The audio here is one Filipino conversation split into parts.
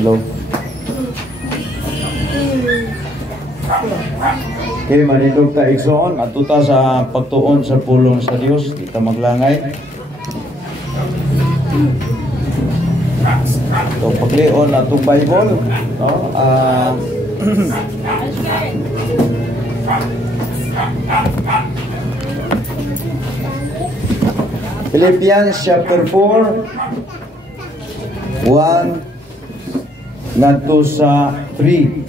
Hello. Okay, manindog ta igsoon ato ta sa pagtuon sa pulong sa Dios, kita maglangay. So pagleon atong Bible, no? Philippians chapter 4 1 ngadto sa 3.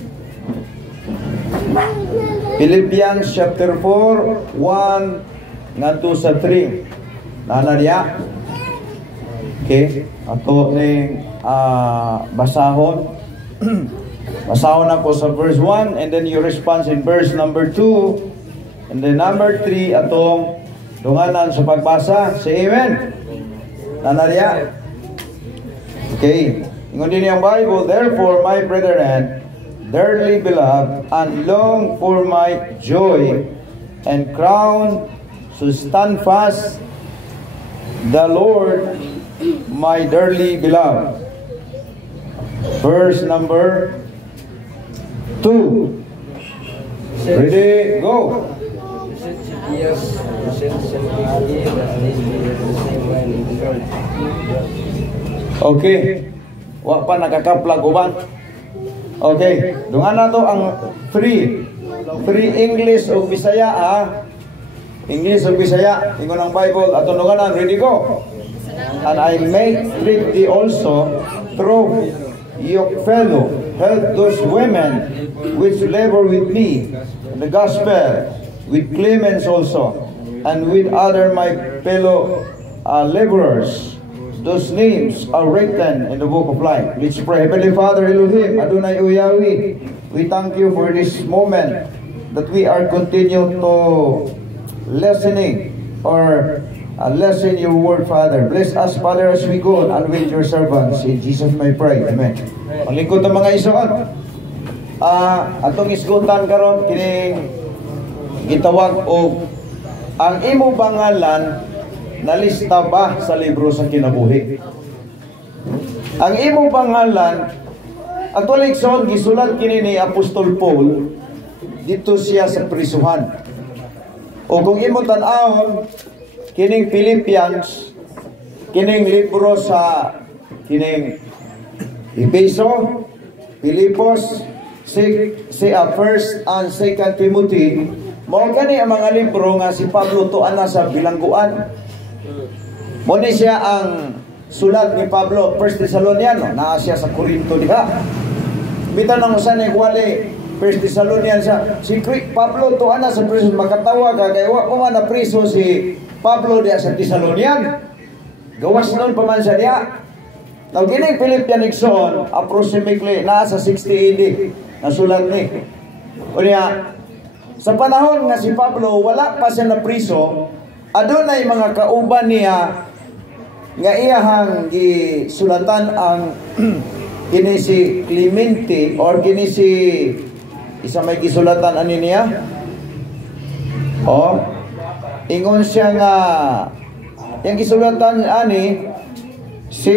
Philippians chapter 4 1 ngadto sa 3. Nana diya? Okay, ato ning basahon. Basahon ako sa verse 1 and then you respond in verse number 2 and then number 3 atong dunganan sa pagbasa. Say amen. Nana diya? Okay. Ingon din yung Bible, therefore my brethren, dearly beloved, and long for my joy and crown, so stand fast, the Lord, my dearly beloved. Verse number 2. Ready, go. Okay. Wa pa nakakaplag uban. Okay, dungan na to ang free English o Bisaya English o Bisaya, ingon ang Bible ato dunganan. Ready, go. And I may treat thee also through your fellow, help those women which labor with me in the gospel, with Clemens also, and with other my fellow laborers. Those names are written in the book of life. Let's pray. Heavenly Father, Elohim, Adonai Yahweh, we thank you for this moment that we are continuing to listening or lesson your word, Father. Bless us, Father, as we go and with your servants. In Jesus may pray. Amen. Ang lingkod ng mga isuon. Atong isgutan karon kining gitawag og ang imo pangalan nalista ba sa libro sa kinabuhi? Ang imo pangalan actually son gisulat kini ni Apostol Paul dito siya sa prisuhan. O kung imo tan-awon kining Philippians, kining libro sa kining Efeso, Pilipos, First and Second Timothy, mao kani ang mga libro nga si Pablo tuan na sa bilangguan. Mo ni siya ang sulat ni Pablo, First Thessaloniano, naa siya sa Corinto diha. Bitan nang usan ni wali First Thessalonian sa si Pablo tuan na sa prison, makatawa ka kay wa pa man na priso si Pablo diha sa Thessalonian. Gawas nun pa man siya diha. Now kining Philippian igsoon approximately naa sa 60 AD na sulat ni. Unya sa panahon nga si Pablo wala pa siya na priso, adunay mga kauban niya nga iyahang gisulatan ang kini si Clemente or kini si isa may gisulatan ani niya. Ingon siya nga yang gisulatan ani si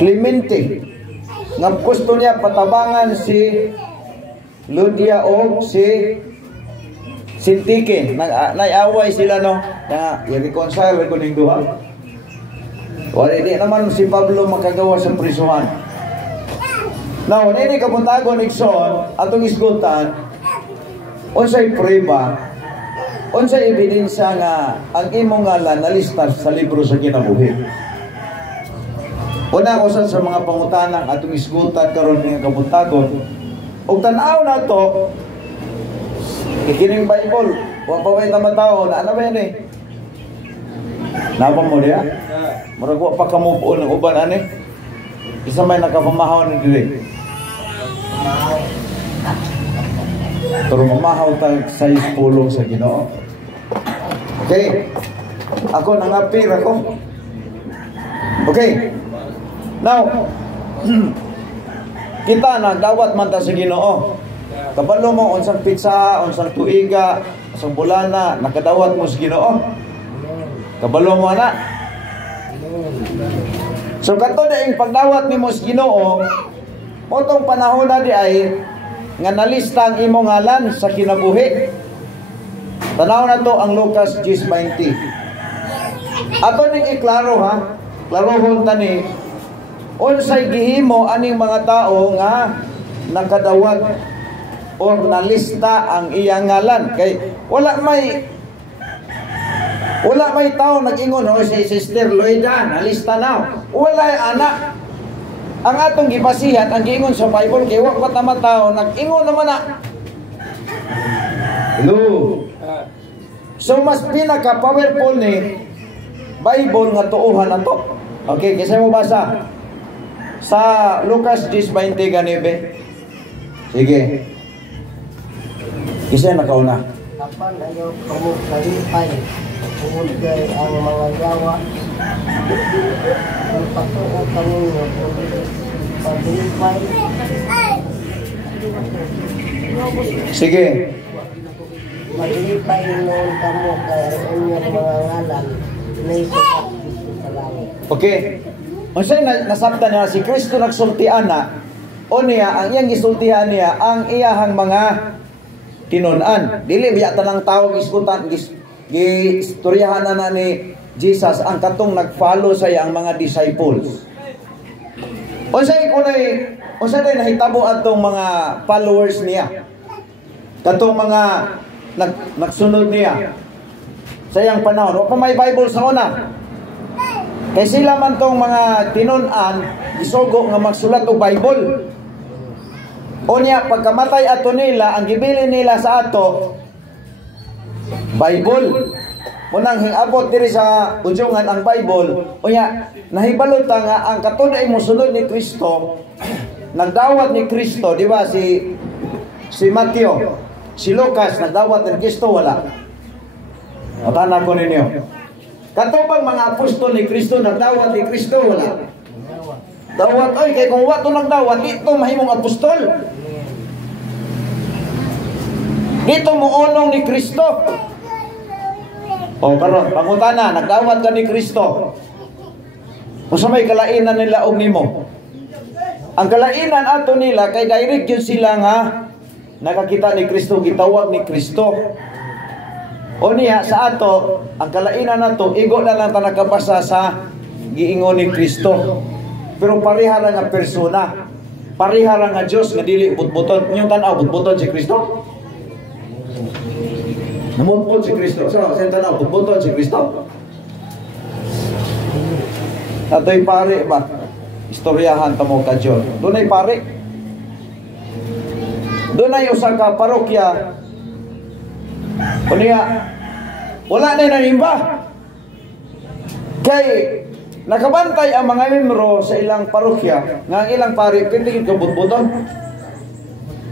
Clemente nga gusto niya patabangan si Lydia o si Sintike, nag-away sila no, na i-reconcile ko ning duha. Wala di naman si Pablo makagawa sa prisuhan. Now, nini kapuntagon igsoon atong isgutan unsay prueba, unsay ebidensya nga ang imong ngalan nalista sa libro sa kinabuhi. Una ko sa mga pangutanang atong isgutan karon nga kapuntagon ug tan-aw na to kining Bible, wa pa way tamatao na ano ba yan Napa mo diya? Murag wa pa kamupuon ng uban ani. Isa may nakapamahaw ni dili. Pero mamahaw tag 6 pulong sa Ginoo. Okay. Ako nangapir ako. Okay. Now, kita nagdawat man ta sa Ginoo. Kabalo mo unsang pizza, unsang tuiga, unsang bulana, nakadawat mo sa Ginoo. Kabalo mo ana. So kato na yung pagdawat ni Mos Ginoo, motong panahon na di ay nga nalista ang imong ngalan sa kinabuhi. Tanaw na to ang Lucas 10:20. Ato ning iklaro ha, klarohon tani unsay gihimo aning mga tao nga nakadawat o nalista ang iyang ngalan. Kay wala may tao nag-ingon, oh, si Sister Loida nalista na. Wala anak. Ang atong gibasihan ang giingon sa Bible kay wa pa tama tao nag-ingon naman na. Hello. So mas pinaka-powerful ni Bible nga tuuhan na to. Okay, kasi mo basa sa Lucas 10:20 ganibe. Sige. Kasi nakauna. Kapan ayaw kamu kalipay tungod kay ang mga yawa ang patuo kaninyo paglipay. Sige. Maglipay noon kamo kay ang inyong mga ngalan na isukat sa langit. Okay. Unsay nasabtan na si Kristo nagsultian na o niya ang iyang gisultihan niya ang iyahang mga tinunan. Dili biya tanang tao giskutan gistoryahan na ni Jesus ang katong nagfollow sa iyang mga disciples. Unsay nahitabo atong mga followers niya? Katong mga nagsunod niya sa iyang panahon. O pa may Bible sa una. Kay sila man tong mga tinunan gisugo nga magsulat og Bible. O niya pagkamatay ato nila ang gibili nila sa ato Bible. Munang hingabot diri sa ujungan ang Bible. O niya nahibalot nga ang katunay mo sunod ni Kristo, nagdawat ni Kristo, di ba si Matthew, si Lucas nagdawat ni Kristo wala. Matana ko ninyo. Katubang mga apostol ni Kristo nagdawat ni Kristo wala. Dawat oy kay kung wato nagdawat dito mahimong apostol. Dito mo unong ni Kristo. O karon pangutana nagdawat ka ni Kristo. Unsa may kalainan nila og nimo? Ang kalainan ato nila kay direct yun sila nga nakakita ni Kristo, gitawag ni Kristo. O niya sa ato ang kalainan nato igo na lang ta nakabasa sa giingon ni Kristo. Pero pareha ra nga persona, pareha ra nga Dios nga dili butbuton. Inyong tan-aw butbuton si Kristo? Namumpod si Kristo. So, sa tan-aw butbuton si Kristo? Ato'y pare ba? Istoryahan ta mo ka Dios. Dunay pare. Dunay usa ka parokya. Kunya wala na nanimba. Kay nakabantay ang mga membro sa ilang parokya nga ang ilang pari pindi kabutbuton.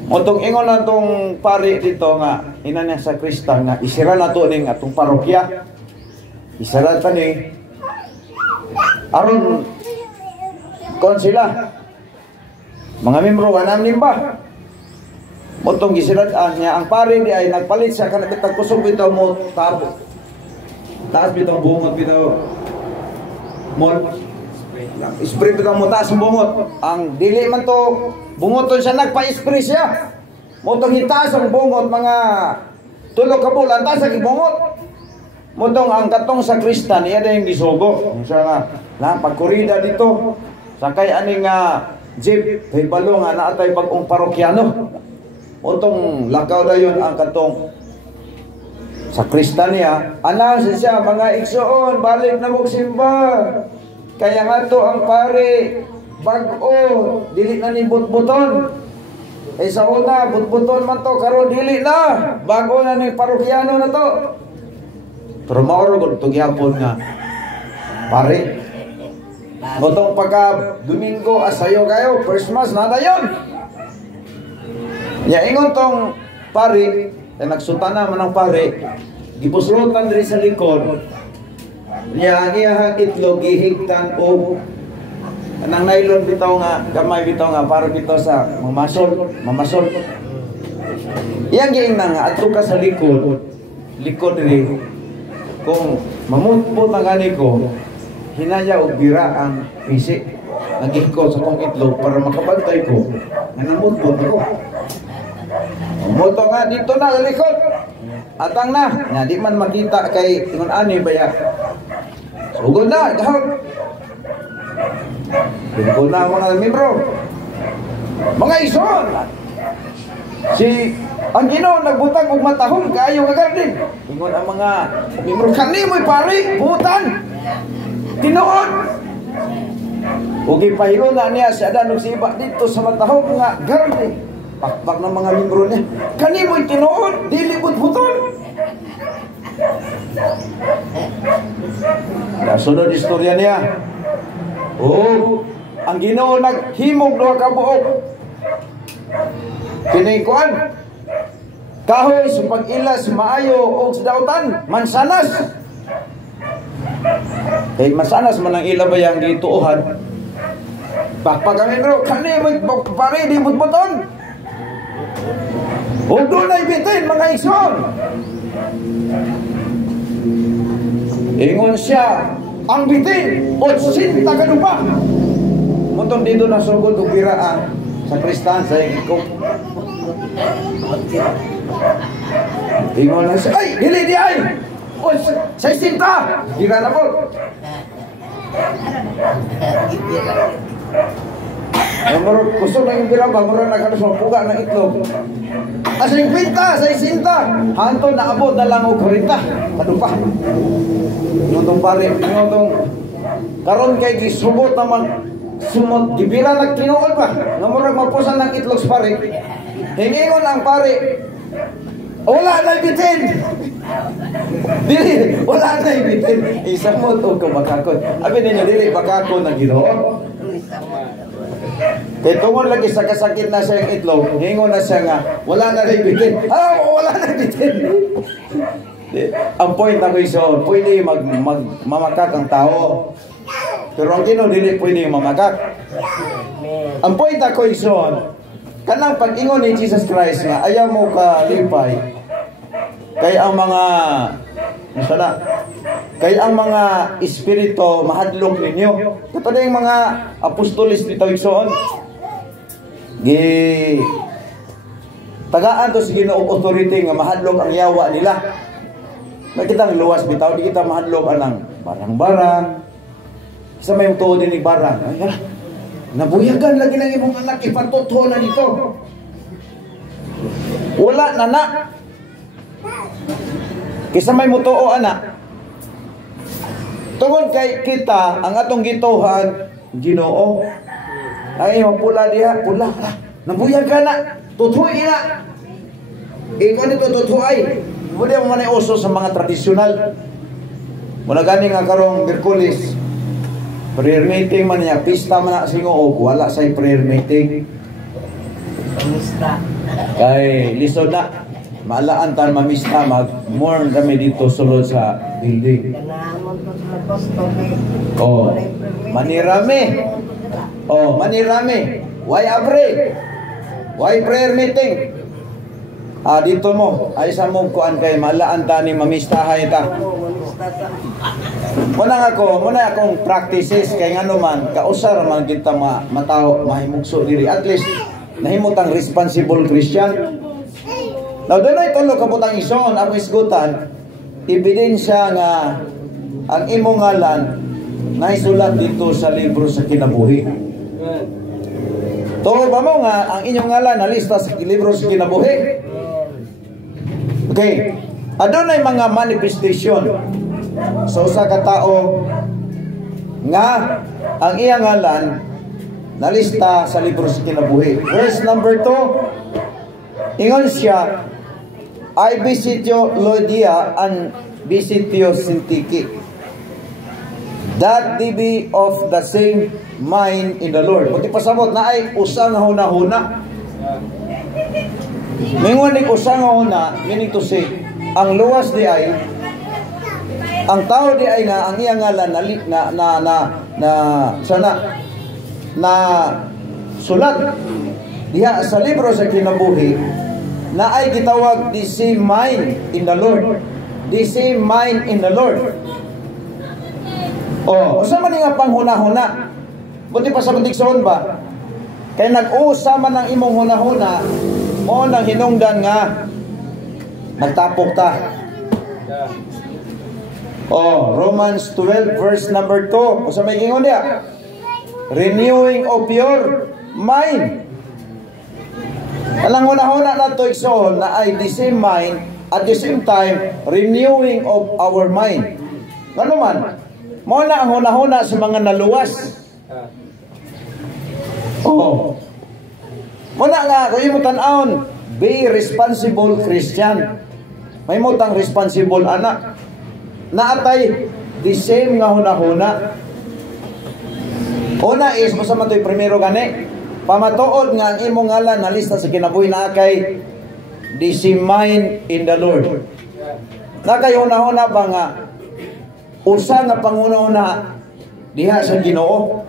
Motong ingon na tong pari dito nga ina niya sa Krista nga isira na to ning atong parokya. Isira ta ni aron kon sila mga membro anam nimba. Motong gisiradaan niya ang pari di ay nagpalit siya kana bitag kusog bitaw mo tabo. Taas bitaw bungot bitaw. Mol spray bitaw mo taas bungot. Ang dili man to bungoton siya nagpa-spray siya. Motong hitaas ang bungot mga tulo ka bulan taas ang bungot. Motong ang katong sa Kristan iya yung gisugo. Siya nga na pagkurida dito sakay aning jeep kay balo nga naatay bagong parokyano. Utong lakaw na yun ang katong sa Krista niya. Announce siya, mga igsoon, balik na magsimba. Kaya nga to ang pare, bag-o, dili na ni butbuton. Eh sa una, butbuton man to, karon dili na. Bago na ni parokyano na to. Pero maurog ito gyapon nga. Pare, utong pagka Domingo, asayo kayo, first mass, nada yun. Ya ingon tong pare, nagsutana man ang pare, gibuslutan diri sa likod. Ya iyahang itlog gihigtan og anang nylon bitaw nga gamay bitaw nga para bitaw sa mamasol. Iyang giingnan nga adto ka sa likod diri kung mamutpot ang gani ko hinaya og bira ang pisi. Nagihiko sa kong itlog para makabantay ko. Nanamutbot ako. Moto nga dito na sa likod. Atang na. Nga di man makita kay ingon ani baya. Sugod na, dahon. Sugod na mga membro. Mga ison. Ang Ginoo nagbutang og matahon kaayo nga garden. Ingon ang mga membro kanimoy pare, butan. Tinuod. Ug ipahilo na niya sa danog siba dito sa matahon nga garden. Pakpak ng mga membro niya. Kanimoy tinuod, dili buton. Sunod istorya niya. Ang Ginoo naghimog duha ka buok. Kini kuan kahoy sa pag-ilas maayo og sa dautan mansanas. Kay mansanas man ang ila bayang gituohan. Pagpagamin ro kani mo pare di butbuton. Og dunay bitin mga igsoon. Ingon siya ang bitin 80 ka dupa. Montong dito na sugod og biraan sa Kristan sa ikong. Ingon na siya, ay, dili di ay! O, sa isinta! Gira na po. Gusto na yung bira, bagura na ka sa puga ng itlog. Sa 50, sa isinta! Hanto na abot na lang o 40. Kadupa. Ingon tong pare, ingon tong karon kay gisubot naman sumot, gibira nagtinuod pa. Nga murag mapusan ng itlog sa pare. Hingingon ang pare, wala na bitin. Dili, wala na bitin. Isa mo ito kumakakot. Abi ninyo, dili, bakakot na Ginoo. Kaya tungod lagi sa kasakit na siya yung itlog, hingingon na siya nga, wala na rin bitin. Wala na bitin. Ang point ako iso, pwede mamakak ang tao. Pero ang Ginoo dili pwede mamakak. Ang point ako ison, kanang pag-ingon ni Jesus Christ nga ayaw mo ka lipay. Kay ang mga ang mga espiritu mahadlok ninyo. Katulad yung mga apostolis dito ison. Tagaan to sa Ginoo authority nga mahadlok ang yawa nila. Nakitang luwas bitaw di kita mahadlok anang barang-barang. Sa may tuod ni barang. Ay, nabuyagan lagi ng imong anak ipatotho na dito. Wala na na. Kisa may mutuo anak. Tungod kay kita ang atong gituhan Ginoo. Ay mapula diha, pula. Nabuyagan na. Tuthuy na. Ikaw nito tuthuay. Muli mo man uso sa mga tradisyonal. Muna gani nga karong Miyerkules. Prayer meeting man niya, pista man na singoog, wala sa prayer meeting. Pamista. Kay lisod na, maalaan tan mamista, mag-mourn kami dito sulod sa building. Kanamon to sa posto kay. Manirami. Manirami. Why abre? Why prayer meeting? Dito mo, ay sa mo kuan kay maalaan tan ni mamistahay ta. Muna akong practices kay ngano man kausar man kita matao mahimugso diri at least nahimutang responsible Christian. Now dunay tulo ka butang ison ako isgutan ebidensya nga ang imong ngalan naisulat dito sa libro sa kinabuhi. Tulo ba mo nga ang inyong ngalan nalista sa libro sa kinabuhi? Okay. Adunay mga manifestation sa usa ka tao nga ang iyang ngalan nalista sa libro sa kinabuhi. Verse number 2, ingon siya, I visit you Lodia and visit you Sintiki, that they be of the same mind in the Lord. Pag ipasabot na ay usang huna-huna. Mingon ni usang huna, meaning to say, ang luwas di ay ang tao di ay nga ang iyang ngalan na sulat diha sa libro sa kinabuhi na ay gitawag the same mind in the Lord. The same mind in the Lord. O, usa man nga panghuna-huna. Buti pa sa bendiksyon ba? Kay nag-usa man ang imong huna-huna, mo nang hinungdan nga nagtapok ta. Oh, Romans 12 verse number 2. Usa may ingon dia? Renewing of your mind. Alang huna-huna na to igsoon na ay the same mind at the same time renewing of our mind. Ngano man? Mo na ang huna-huna sa mga naluwas. Oh. Mo na nga kay mo tan-aon, be responsible Christian. May mo tang responsible anak. Naatay the same nga huna-huna. Una is mo sa matoy primero gani. Pamatuod nga ang imong ngalan nalista sa kinabuhi na kay the same mind in the Lord. Na kayo huna-huna ba nga usa nga panguna-una diha sa Ginoo.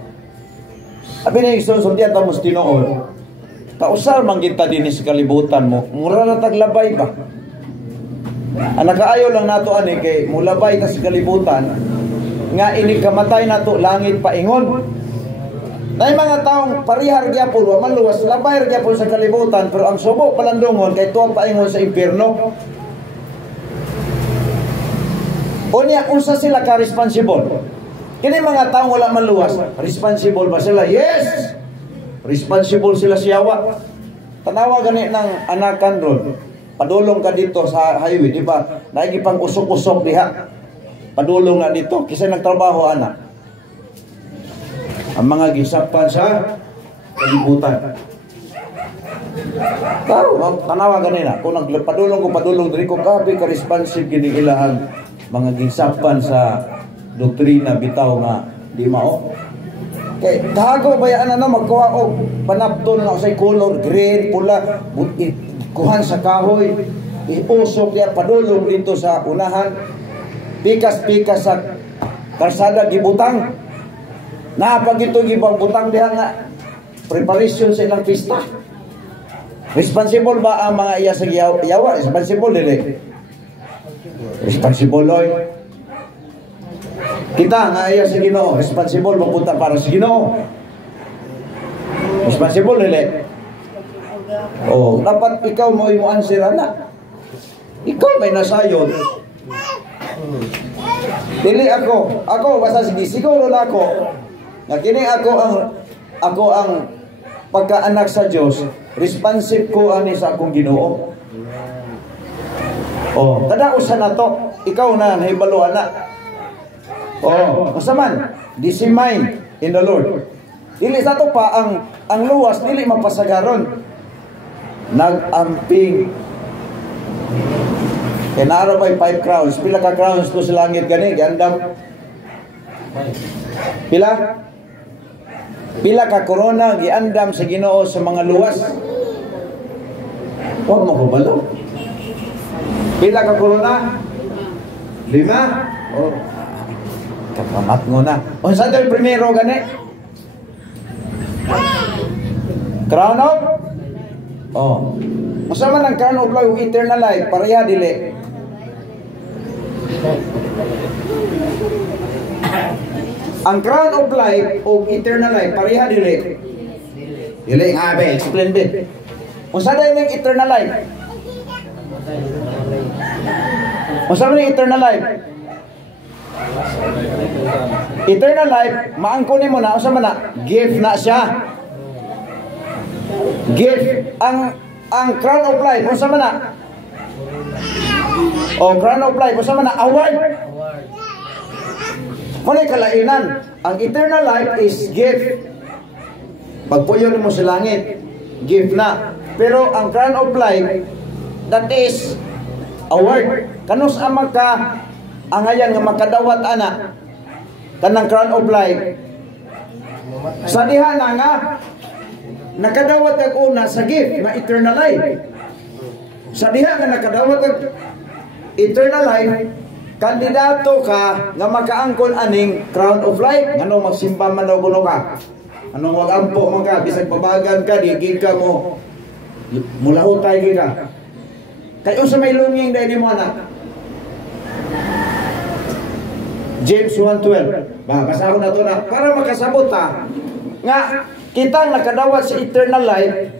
Abi na isunod ta mo tinuod. Kausar man kita dinhi sa kalibutan mo. Mura na taglabay ba? Ang nakaayo lang nato ani kay mulabay ta sa kalibutan nga ini kamatay nato langit paingon. Nay mga taong parihar gyapon wa man luwas labay gyapon sa kalibutan pero ang subo palandungon kay tuwa paingon sa impierno. Unya unsa sila ka responsible? Kini mga taong wala man luwas, responsible ba sila? Yes. Responsible sila siyawa. Tanawa gani ng anakan ron. Padulong ka dito sa highway, di ba? Naigi pang usok-usok diha. Padulong na dito kisa nagtrabaho anak. Ang mga gisapan sa kalibutan. Tanawa ganina, kung padulong diri ko kabi ka responsive kini ilahang mga gisapan sa doktrina bitaw nga di mao. Kay dago bayaan na magkuha og panapton na usay color green, pula, kuhan sa kahoy, iusok diya padulong dito sa unahan. Pikas-pikas sa karsada gibutang. Napag ito gibang butang diha nga preparation sa ilang pista. Responsible ba ang mga iya sa yawa? Responsible dili. Responsible oy. Kita nga iya sa Ginoo, responsible mapunta para sa Ginoo. Responsible dili. Oh, dapat ikaw mo answer na. Ikaw may nasayon. Dili ako basta sige siguro na ako. Nga kini ako ang pagkaanak sa Dios, responsive ko ani sa akong Ginoo. Oh, kada usa na to, ikaw na nahibalo ana. Oh, masaman, this is mine in the Lord. Dili sa to pa ang luwas dili mapasagaron. Nag-amping. Kenaro by 5 crowns. Pila ka crowns to sa langit gani, gandam. Pila ka corona giandam sa Ginoo sa mga luwas. Huwag mo ko balo. Pila ka corona? 5? Oh. Kapamat mo na. Unsa daw primero gani? Crown of? Oh. Unsa man ang crown of life, eternal life, pareha dili. Ang crown of life o eternal life, pareha dili. Dili nga ba, explain din. Unsa daw yung eternal life? Unsa man yung eternal life? Eternal life, maangkunin mo na, unsa man na, gift na siya. Gift. Ang crown of life, unsa man na? O crown of life, unsa man na? Award. Muna'y kalainan. Ang eternal life is gift. Pagpuyon mo sa langit, gift na. Pero ang crown of life, that is award. Kanus amag ka ang ayan nga makadawat ana kanang crown of life. Sa diha na nga nakadawat kag una sa gift nga eternal life. Sa diha nga nakadawat kag eternal life, kandidato ka nga makaangkon aning crown of life. Ngano magsimba man daw kuno ka? Anong wag ampo man ka bisag pabagan ka di ka mo mulahutay ka. Kay unsa may lunging dai nimo anak? James 1:12. Basahon na to na para makasabot ta nga kita nakadawat sa eternal life,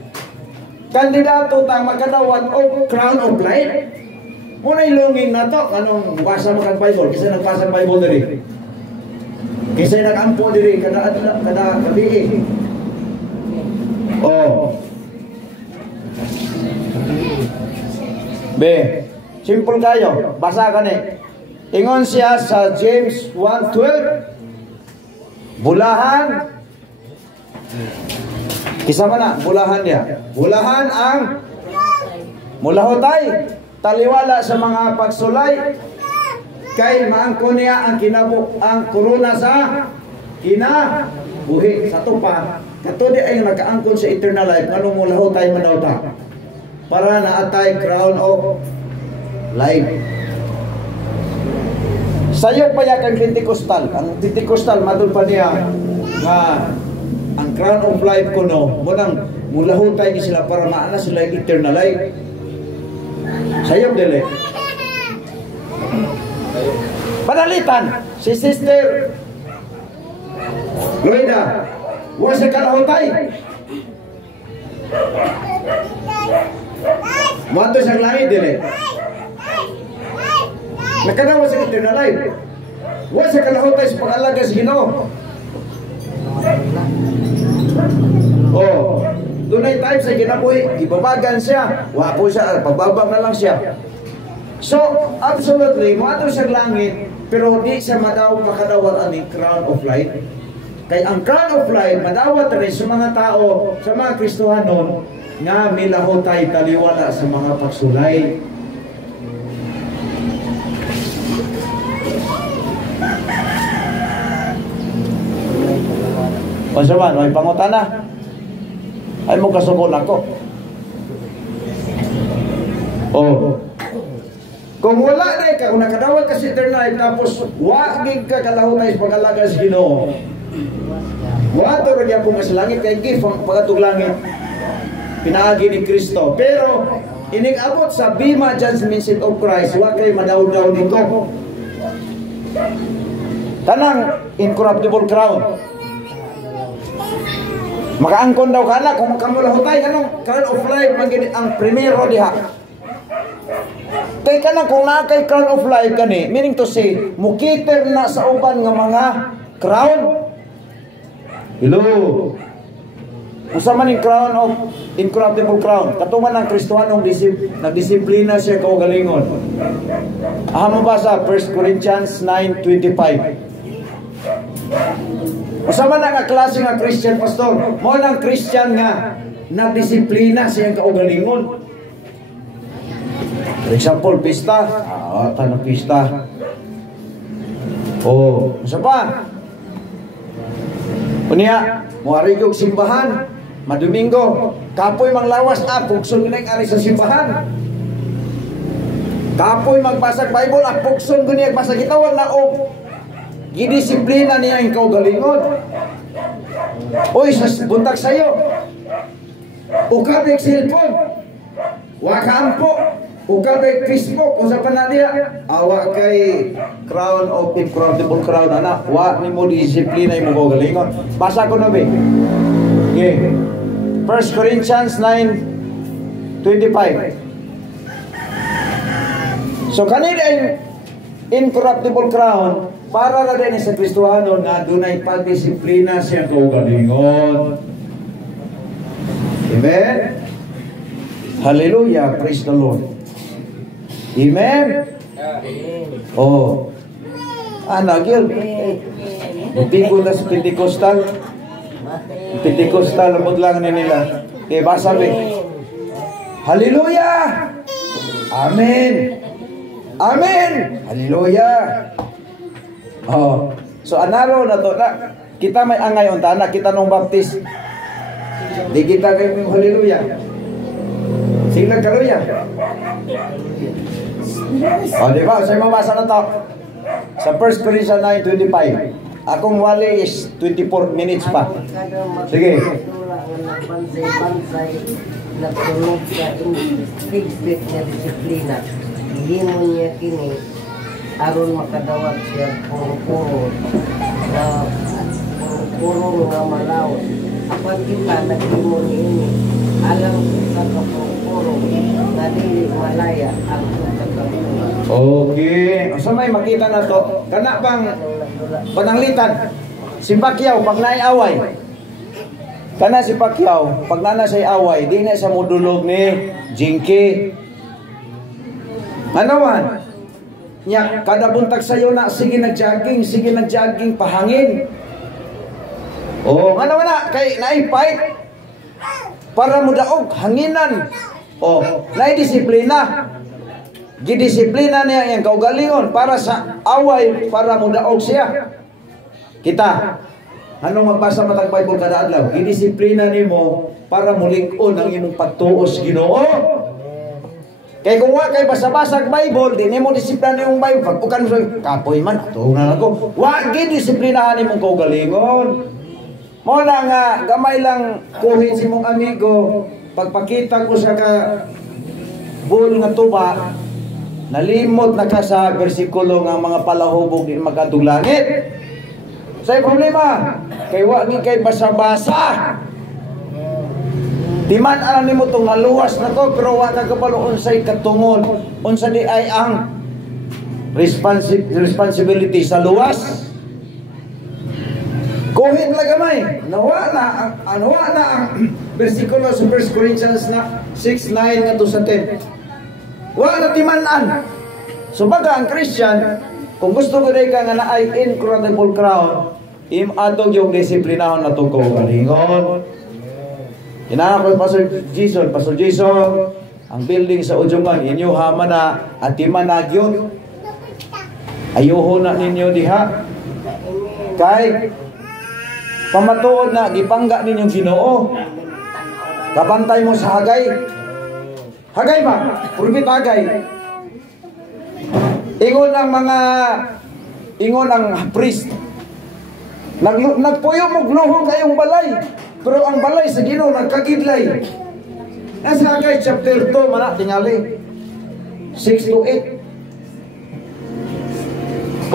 kandidato ta makadawat og crown of life. Muna ilunging na to kanong basa mo kag Bible, kasi nagbasa ng Bible diri. Kasi nagampo diri kada gabi. Oh. Be, simple kayo. Basa ka ni. Ingon siya sa James 1:12. Bulahan. Kisa man na, bulahan niya. Bulahan ang mulahotay. Taliwala sa mga pagsulay. Kay maangko niya ang ang korona sa kinabuhi. Sa tupa. Katodi ay nakaangkon sa eternal life. Anong mulahotay man daw ta? Para naatay crown of life. Sayo pa yakang Pentecostal. Ang Pentecostal madul pa niya nga ang crown of life ko no, munang mulahutay ni sila para maana sila yung eternal life. Sayo dili. Panalitan si Sister Loida, wa sa kalahutay. Mato sa langit dili. Nakadawa sa eternal life. Wa sa kalahutay sa pag-alaga sa Ginoo. Oh, dunay time sa kinabuhi, ibabagan siya. Wa po siya, pababang na lang siya. So, absolutely, mato sa langit, pero di siya makadawat ang crown of life. Kay ang crown of life, madawat rin sa mga tao, sa mga Kristohanon, nga milahotay taliwala sa mga pagsulay. Masaman, may pangutana. Ay mo kasukol ako. Oh. Kung wala na ka, kung nakadawat ka sa eternal life, tapos wagig ka kalahutay sa pag-alaga sa Ginoo. Wato rin niya kung sa langit, kay gift ang pagatong langit. Pinaagi ni Kristo. Pero, ining-abot sa Bema Judgment Seat of Christ, wag kay madaw-daw nito. Tanang incorruptible crown. Makaangkon daw ka na, kung makamulahutay, kanong crown of life, ang primero diha. Kay kanang kung na kay crown of life kani, meaning to say, mukiter na sa uban nga mga crown. Hello. Usa man yung crown of incorruptible crown. Katuman ng Kristohanong nagdisiplina siya kaugalingon. Aha mo ba sa 1 Corinthians 9:25? Usa man nga klase nga Christian pastor, mo nang Christian nga nagdisiplina siya kaugalingon. For example, pista. Tanong pista. Oh, usa pa? Unya, muari kog simbahan, madomingo, kapoy manglawas pugson ginay ari sa simbahan. Kapoy magbasag Bible, pugson ginay basa gitawan na og gidisiplina niya ang kaugalingon. Oy, sa buntag sayo. Ukabik cellphone. Wa kaampo. Ukabik Facebook, usa pa na diya. Awa kay crown of incorruptible crown ana. Wa nimo disiplina imong kaugalingon. Basa ko na be. Okay. 1 Corinthians 9:25. So kanina incorruptible crown para na din sa Kristohanon nga dunay pagdisiplina siya kaugalingon. Amen. Hallelujah, praise the Lord. Amen. Oh. Nagyo. Bigo na sa Pentecostal. Pentecostal amod lang ni nila. Kaya basa be. Hallelujah. Amen. Amen. Hallelujah. Oh. So anaro na to na kita may angay unta na kita nung baptist. Di kita kay hallelujah. Sing nagkaluya. Oh, di ba? Sa mabasa na to. Sa 1 Corinthians 9:25. Akong wali is 24 minutes pa. Sige. Bansay-bansay nagsunod sa higpit nga disiplina. Hingon niya kini aron makadawat siya puro-puro na puro nga malaw. Apan kita naghimo niini alang sa kapuro na dili malaya ang pagkakabuhi. Okay. So may makita na to. Kana bang pananglitan? Si Pacquiao pag naiaway. Kana si Pacquiao pag nana siya away, di na siya modulog ni Jinky. Ano man? Nya kada buntag sayo na sige nag-jogging pahangin. Oh, ano man na kay naipait para mudaog hanginan. Oh, naidisiplina. Gidisiplina niya yung kaugalingon para sa away, para mudaog siya. Kita, anong magbasa matag Bible kada adlaw? Gidisiplina nimo para mulig-on ang imong pagtuos Ginoo. Kay kung wa kay basa-basa Bible, di nimo disiplina imong Bible. Pag ukan mo kapoy man, tuungan ako. Wa gidisiplinahan imong kaugalingon. Mo na nga gamay lang kuhin si mong amigo, pagpakita ko sa ka bull nga tuba. Nalimot na ka sa bersikulo ng mga palahubog din magkatong langit. Sa'yo problema, kay wagi kay basa-basa. Timan alam ni mo itong naluwas na to, pero wag ka kapalo unsay katungod. Unsa di ay ang responsibility sa luwas. Kuhin lang gamay. Nawa na ang bersikulo sa 1 Corinthians na 6:9 nga to sa 10. Wala timanan. So baga ang Christian, kung gusto ko rin ka nga na ay incorruptible crown, atong yung disiplinahon na itong kaugalingon. Kinaka ko Pastor Jason, ang building sa Ujuman, inyo hama na at timanagyon. Ayuho na ninyo diha. Kay pamatuod na, gipangga ninyong Ginoo. Kabantay mo sa hagay. Hagay ba? Purgit hagay. Ingon ang priest. Nagpuyo mo gluho kayong balay. Pero ang balay sa Ginoo nagkagidlay. Nasa Hagay chapter 2 mana tingali. 6-8.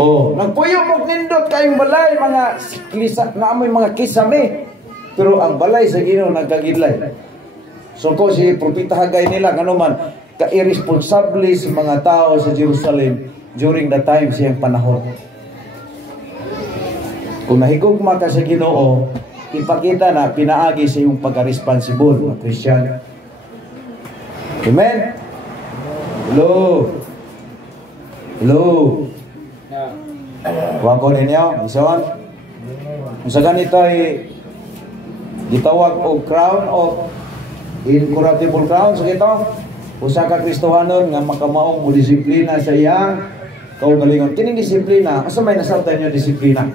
Oh, nagpuyo mo nindot kayong balay mga kisa na amoy mga kisame. Pero ang balay sa Ginoo nagkagidlay. So ko si propeta Hagay nila kanuman ka-irresponsable sa mga tao sa Jerusalem during the time siyang panahon. Kung nahigugma ka sa Ginoo, ipakita na pinaagi sa iyong pagka-responsible mga Christian. Amen? Hello? Hello? Huwag ko ninyo, isawan? Kung sa ganito ay gitawag o crown o incorruptible crown sa ito, usa ka Kristohanon nga makamaong mo disiplina sa iyang kaugalingon. Kining disiplina, asa may nasabtan nyo disiplina?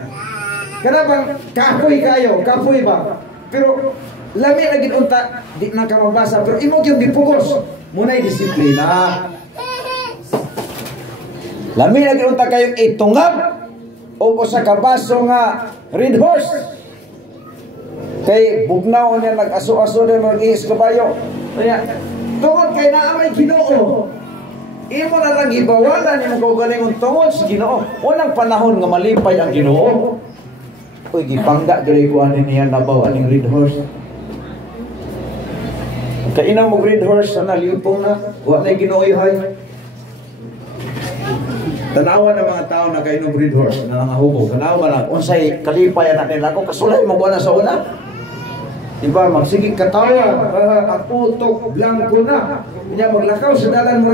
Kana bang kapoy kayo, kapoy ba? Pero lami na ginunta, di na ka mabasa, pero imo yung gipugos, muna'y disiplina. Lami na ginunta kayong itungab, o sa kabaso nga red horse. Kay bugnaw niya nag-aso-aso na mag-ihis kabayo. Kaya, tungod kay naamay Ginoo. Imo na lang ibawalan ni mo kaugalingon tungod sa Ginoo. Unang panahon nga malipay ang Ginoo. Uy, gipangga diri ko ani niya nabaw aning red horse. Kay ina mo red horse na lipong na, wa na Ginoo hay. Tanawa ng mga tao na kainom red horse na nangahubog. Tanawa na unsay kalipay na nila ko kasulay mo na sa una. Diba, magsigig katawa, ang utok, blanco na. Kanya maglakaw sa dalan,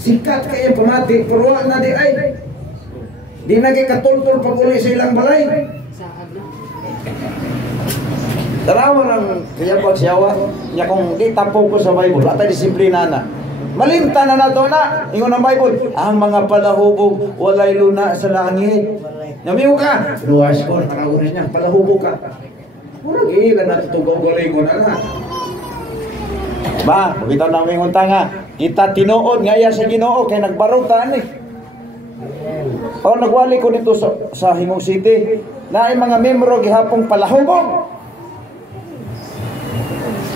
sikat kayo pamati, pero na di ay. Di na kayo katultol pag uli sa ilang balay. Tarawa ng kaya pagsiyawa, niya kung di tapo ko sa Bible, at disiplina na. Malimta na to na, ingon ang Bible, ang mga palahubog, walay luna sa langit. Namiw ka, luwas ko, nakaunin niya, palahubog ka. Murag iilan na tutugong galingon na. Ba, bitaw namin yung tanga. Kita tinuod nga iya sa Ginoo kay nagbarutan eh. O nagwali ko dito sa Hingog City na ay mga membro gihapong palahubog.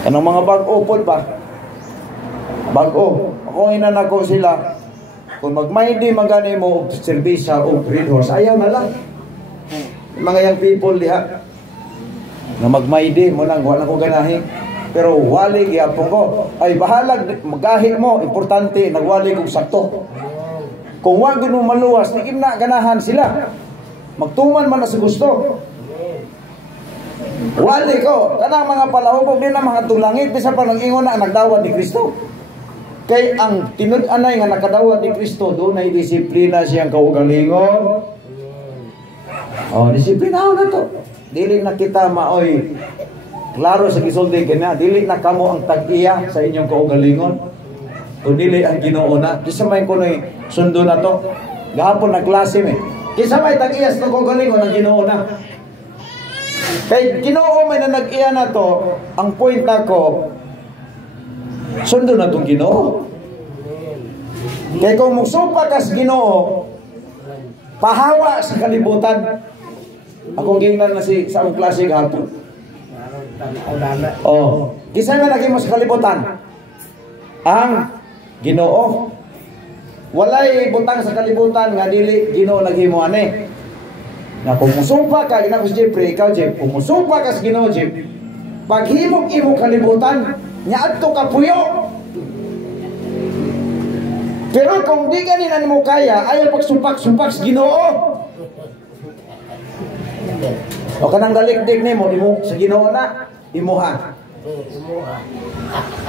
Anong mga bag-o po ba? Bag-o. Ako inanak ko sila. kung magmaydi magani mo serbisya o red horse, ayaw na lang. Mga young people diha na magmaydi mo nang wala ko ganahin. Pero wali gyapon ko. Ay bahalag magahi mo, importante nagwali kog sakto. Kung wag mo maluwas, di na ganahan sila. Magtuman man na sa gusto. Wali ko, kanang mga palahubog din na mga tulangit, bisa pa nag-ingon na nagdawat ni Kristo. Kay ang tinud-anay nga nakadawat ni Kristo, doon ay disiplina siyang kaugalingon. Oh, disiplina na to. Dili na kita maoy klaro sa gisulti kanya, dili na kamo ang tag-iya sa inyong kaugalingon. O dili ang Ginoo na. Kisa may ko na sundo na to. Gahapon na klase me. Kisa may tag-iya sa kaugalingon ang Ginoo na. Kay Ginoo may na nag-iya na to, ang point nako, sundo na tong Ginoo. Kay kung magsupa ka sa Ginoo, pahawa sa kalibutan. Akong gingnan na sa akong klase gahapon. Oh, kisa nga naging mo sa kalibutan ang Ginoo. Walay butang sa kalibutan nga dili Ginoo naghimo ani. Nga kung musumpa ka, ina ko si Jeffrey, ikaw Jeff, kung musumpa ka sa Ginoo Jeff, paghimog imo kalibutan, nya adto ka puyo. Pero kung di ganina nimo kaya, ayaw pagsumpak-sumpak sa Ginoo. O kanang dalikdik nimo imo sa Ginoo na, imuha.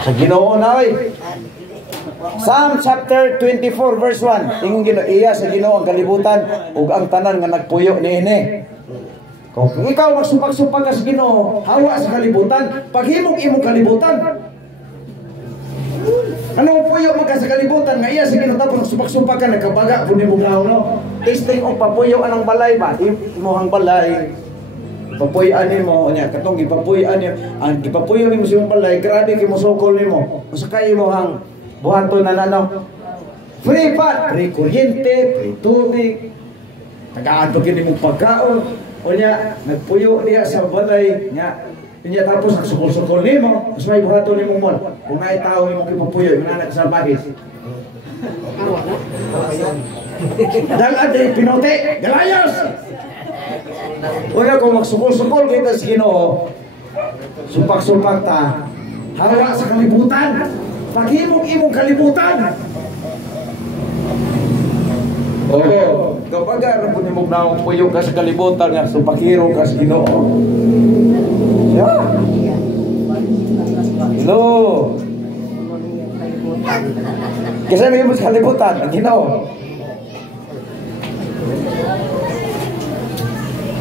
Sa Ginoo na oy. Psalm chapter 24 verse 1. Ingon Ginoo, iya sa Ginoo ang kalibutan ug ang tanan nga nagpuyo niini. Kung ikaw magsumpak-sumpak ka sa Ginoo, hawa sa kalibutan, paghimog imong kalibutan. Ano puyo mo ka sa kalibutan nga iya sa Ginoo tapos sumpak-sumpak ka nagkabaga pud nimo gaw no. Tasting og papuyo anang balay ba? Imong balay. Papuyan nimo nya katong gipapuyan niyo ang gipapuyo nimo sa imong balay, grabe kay mosokol nimo. Usa kay imo hang buhaton na ano. Free pat, free kuryente, free tubig. Tagaan to kini mong pagkaon. O nya nagpuyo diha sa balay nya. Nya tapos sukol-sukol nimo, mas may buhaton nimo mon. Kung ay tao nimo kipapuyo, manganak sa bagis. Dalan din pinote, galayos. Una kung magsukol-sukol kita sa Ginoo, sumpak-sumpak ta, hawa sa kalibutan, paghimog-imong kalibutan. Oo, kapag po niyo mong puyo ka sa kalibutan nga, sumpakiro ka sa Ginoo. Yeah. Hello. Kasi may mo sa kalibutan, ang Ginoo.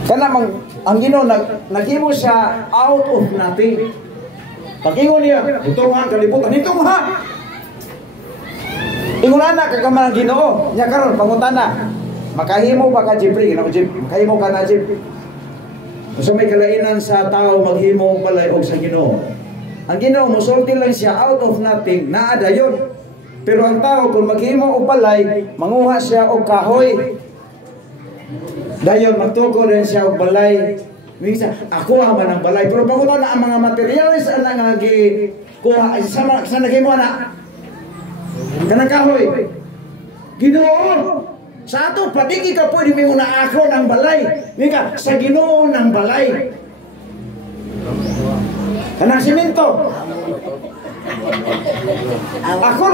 Kanang ang Ginoo naghimo siya out of nothing. Pag-ingon niya, ito nga kalibutan, ito nga. Ingon na kagaman ang Ginoo. Nya karon pangutana. Makahimo ba ka Jeffrey? Makahimo ka na Jeffrey? So may kalainan sa tao maghimo balay og sa Ginoo. Ang Ginoo mosulti lang siya out of nothing, naa dayon. Pero ang tao kung maghimo og balay, manguha siya og kahoy. Dayon magtuko rin siya og balay. Minsan ako man ang balay, pero pangutan na ang mga materials ana nga gi kuha sa naghimo na. Kanang kahoy. Ginoo. Sa ato padigi ka pwede mo na ako ng balay. Mika sa Ginoo ng balay. Kanang simento. Ako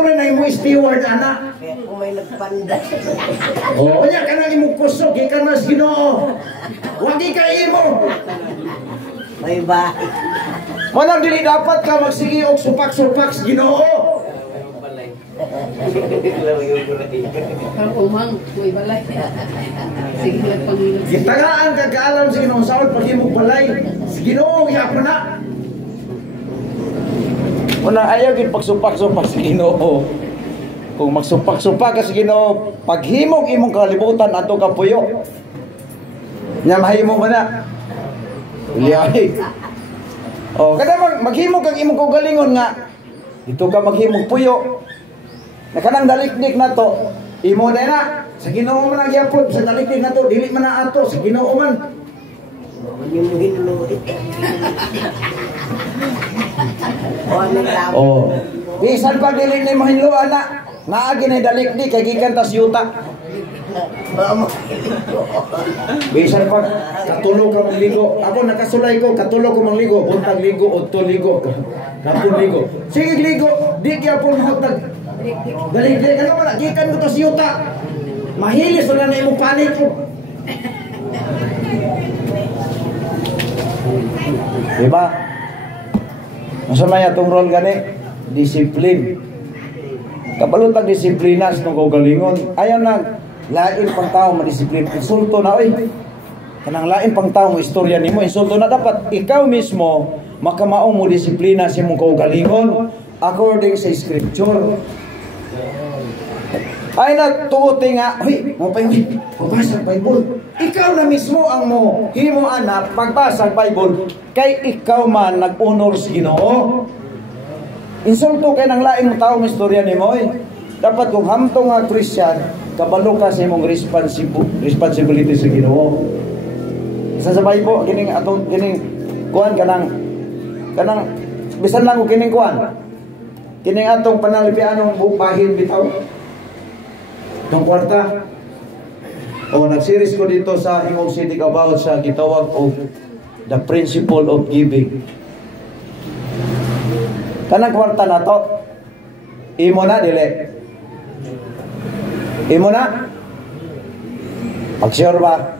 rin mo steward ana. Kung may nagpanda. Oh, nya kanang imong kusog gikan na sa Ginoo. Wa gi kay imo. May bahay. Manang dili dapat ka magsige og supak-supak sa Ginoo. Ang umang, may balay. Sige lang Panginoon. Gitagaan ka kaalam sa Ginoo sawad paghimog balay. Sa Ginoo gyapon na. Una ayaw gid pagsupak-supak sa Ginoo. Kung magsupak-supak ka sa Ginoo, paghimog imong kalibutan ato ka puyo. Nya mahimo man na. Uliyay. Oh, kada maghimog kag imong kaugalingon nga dito ka maghimog puyo. Nakanang dalikdik na to, imo na na. Sa Ginoo man ang gyapon, sa dalikdik na to, dili man na ato, sa Ginoo man. Oh, bisan pa dili ni mahinluan na. Naagi na dalik di kay gikan tas yuta. Bisan pag katulog ka mangligo. Ako nakasulay ko, katulog ko mangligo, untag ligo, udto ligo, kapon ligo. Sige ligo, di kaya po hutag. Dali ano man gikan ko tas yuta. Mahilis na na imong panik ko. Diba? Masama atong role gani, discipline. Kabalo tag disiplinas nung kaugalingon. Ayaw na lain pang tao madisiplin. Insulto na oy. Kanang lain pang tao mo istorya nimo, insulto na dapat ikaw mismo makamaong mo disiplina sa imong kaugalingon according sa scripture. Ay na tuote nga, uy, mo pagbasa Bible. Ikaw na mismo ang mo himo anak pagbasa Bible kay ikaw man nag-honor sa Ginoo. Insulto kay nang laing tao ng istorya nimo eh. Dapat kung hamtong nga Christian, kabalo ka sa imong responsibility sa Ginoo. Sa Bible kining atong kining kuan kanang bisan lang og kining kuan. Kining atong panalipianong bahin bitaw. Itong kwarta. O nag-series ko dito sa Hingog City about sa gitawag og the principle of giving. Kanang kwarta na to, imo na dili. Imo na? Pag-sure ba?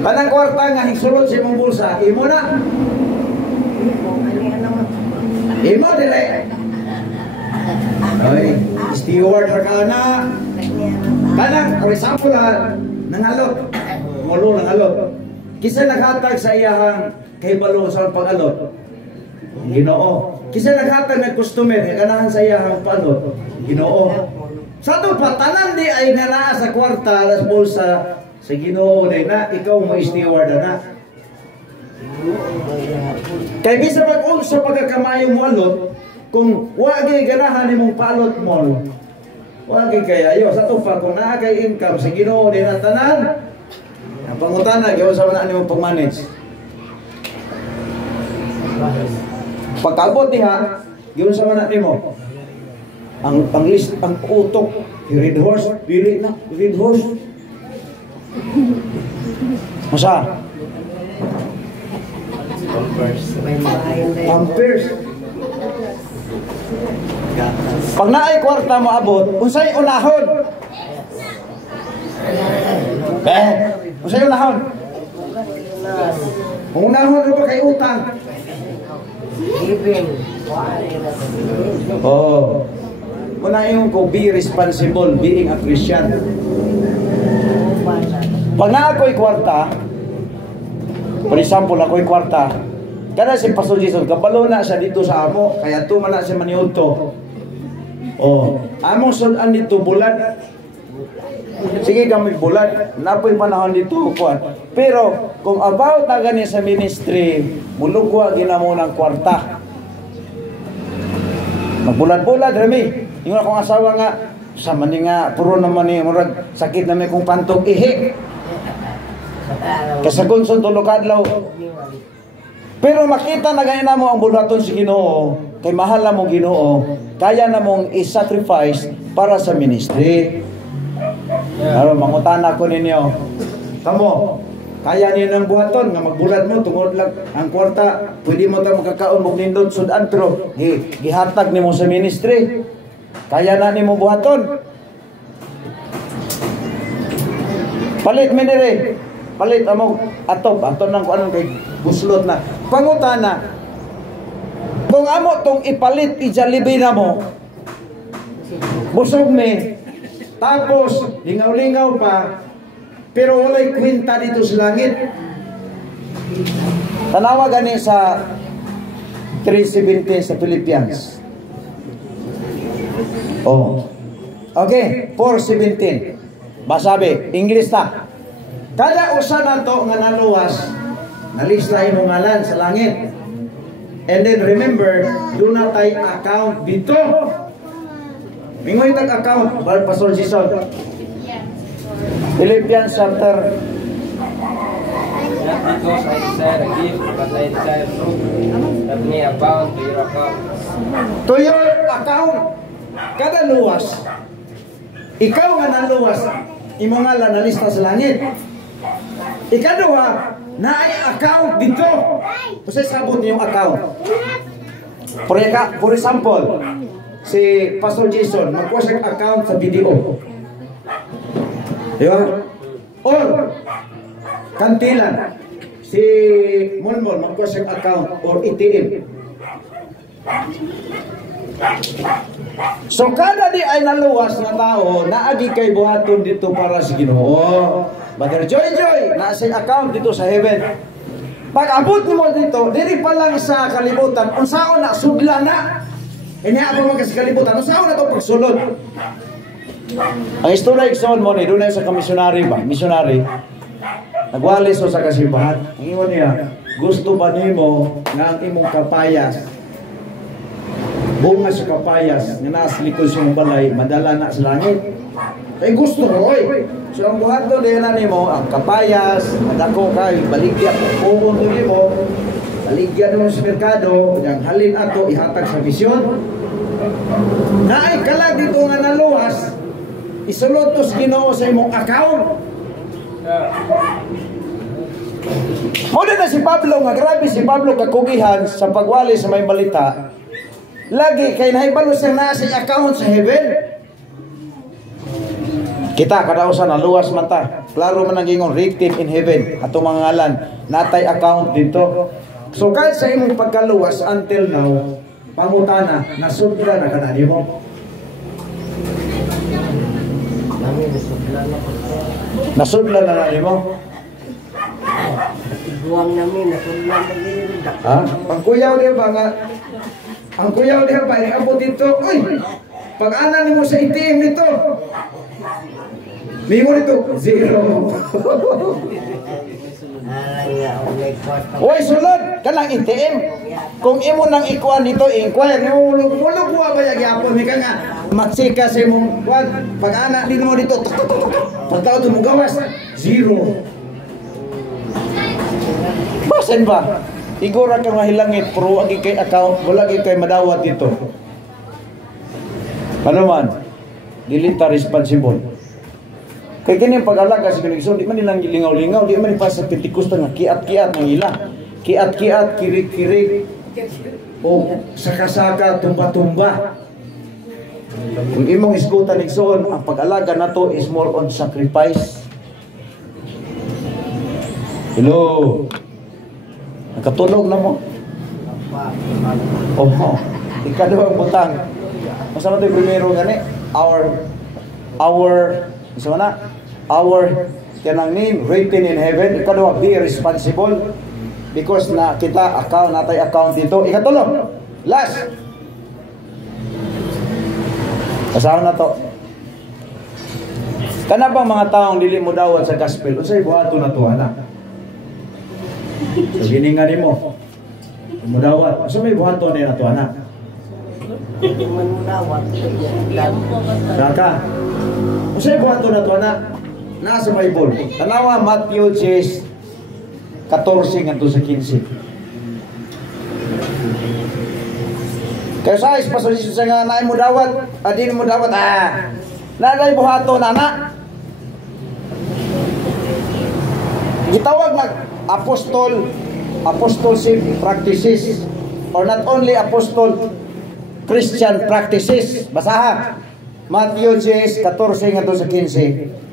Kanang kwarta nga higsulod sa imong bulsa, imo na? Imo dili. Oy, steward ra ka na. Kanang, for example nangalot. Ngulo nangalot. Kisa naghatag sa iyahang kahibalo sa pag-alot. Ginoo. Kisa naghatag ng customer ganahan sa iyahang pag-alot. Ginoo. Sa to patanan di ay nanaa sa kwarta las bulsa sa Ginoo day na ikaw mo steward na. Kay bisa pag-unsa pagkakamayo mo alot kung wagi ganahan imong palot mo. Wagi kayo sa to pa kung naa kay income sa Ginoo day na tanan. Ang pangutana gyud sa man nimo pag-manage. Pagkabot diha, gyud sa man nimo. Ang list ang utok, red horse, pili na, red horse. Masa? Pampers. Pag naay kwarta mo abot, unsay unahon? Unsay unahon? Unahon ro kay utang. Giving. Oh. Muna yung ko be responsible being a Christian. Pag na ako'y kwarta, for example, ako'y kwarta, kada si Pastor Jesus, kapalo na siya dito sa amo, kaya tuman na siya maniud to. Oh, among sudan dito bulan. Sige kami bulan, napoy panahon dito kuan. Pero kung about na gani sa ministry, mulugwa ginamo ng kwarta. Magbulan-bulan rami. Ingon akong asawa nga sa mani nga puro naman ni murag sakit na may kung pantog ihi. Kasagon son tulo ka adlaw. Pero makita na ganyan mo ang bulaton si Ginoo, kay mahal na mong Ginoo, kaya na mong i-sacrifice para sa ministry. Pero mangutana ko ninyo, tamo, kaya niyo ng buhaton nga magbulat mo tungod lang ang kwarta, pwede mo ta makakaon mong nindot sudan pero gihatag nimo sa ministry. Kaya na nimo buhaton. Palit minire. Palit amo atop aton nang kuan kay buslot na. Pangutana. Kung amo tong ipalit ijalibi na mo. Busog me. Tapos lingaw-lingaw pa. Pero walay kwenta dito sa langit. Tanawa gani sa 3:17 sa Philippians. Oh. Okay, 4:17. Basabi, English ta. Kada usa nato nga naluwas, nalista imong ngalan sa langit. And then remember, do not take account dito. Mingoy tag account, bal Pastor Jason. Philippians chapter. Not because I desire a gift, but I desire fruit that may abound to your account. To your account. Kada luwas, ikaw nga naluwas, imo nga lang nalista sa langit. Ikaduha, naay account dito. Kasi sabot niyo yung account. For example, si Pastor Jason, magkuha siya account sa video. Diba? Or, Kantilan, si Monmol, magkuha siya account or ATM. So kada di ay naluwas na tao, naagi kay buhaton dito para sa Ginoo. Brother Joy, nasa account dito sa heaven. Pag abot mo dito, diri pa lang sa kalibutan, unsaon na sudla na. Iniabo mo kasi kalibutan, unsaon na to pagsulod. Ang istorya igsoon mo ni dunay sa komisyonary ba? Missionary. Nagwalis sa kasimbahan. Ang ingon niya, gusto ba nimo nga ang imong kapayas bunga sa kapayas nga nasa likod sa balay madala na sa langit? Kay gusto mo oy. So ang buhat do diyan nimo ang kapayas, madako kay baligya pugon do nimo. Baligya mo sa merkado, yang halin ato ihatag sa misyon. Naay kala dito nga naluwas, isulod to sa Ginoo sa imong account. Muna na si Pablo nga grabe si Pablo kakugihan sa pagwali sa may balita. Lagi kay nahibalo siyang nasa account sa heaven. Kita kada usa naluwas man ta. Klaro man ang ingon written in heaven ato mga ngalan natay account dito. So kahit sa imong pagkaluwas until now, pangutana nasudra na kana nimo. Nasudla na nimo. Buwang namin, nasudla na din. Ha? Ang kuyaw dia ba nga? Ang kuyaw dia ba abot dito? Uy! Pag-ana nimo sa ATM nito. Mingo nito, zero. Uy, sulod! Kanang ATM. Kung imo nang ikuan dito, inquire, mulog buwa ba yung yapon? Mika nga, matsika sa imong kuan. Pag-ana din mo dito, pagtao ito mo gawas, zero. Basen ba? Igura kang mahilangit, pero wagi kay account, wala kay madawat dito. Ano man? Dili ta responsible. Kay kini pag-alaga sa connection, di man nilang lingaw-lingaw, di man pa sa Pentikosta nga kiat-kiat ng ila. Kiat-kiat, kirik-kirik. O saka-saka, tumba-tumba. Kung imong isgutan igsoon, ang pag-alaga nato is more on sacrifice. Hello. Nakatunog na mo. Oh, ikadawang butang. Masama ito yung primero gani. Our kanang name written in heaven. Ikadawa, be responsible. Because na kita account natay account dito. Ikatulo. Last. Kasama na to. Kana bang mga taong dili mo dawat sa gospel? Unsay buhaton na to ana? So giningan nimo. Mo dawat. Usa may buhaton ni na to ana? Man mo dawat. Daka. Unsay buhaton na to ana? Nasa Bible. Tanawa Matthew 14 ngadto sa 15. Kaya sa Pastor Jesus nga naay mo dawat, adin mo dawat nanay buhaton ana. Gitawag mag apostolship practices or not only Christian practices. Basaha Matthew 14 ngadto sa 15.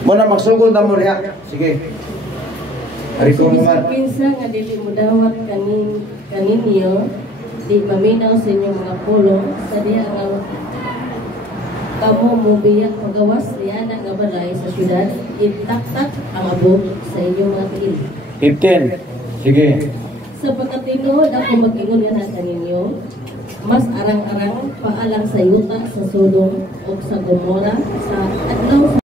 Muna magsugod na mo niya. Sige. Ari ko mo man. Kinsa nga dili mo dawat kaninyo, di maminaw sa inyong mga pulong, sa diha nga kamo mo biyak magawas niya na nga balay sa syudad, itaktak ang abot sa inyong mga tiil. 15. Sige. Sapagkat tinuod ako mag-ingon nga kaninyo, mas arang-arang paalang sa yuta sa Sodom o sa Gomora sa adlaw sa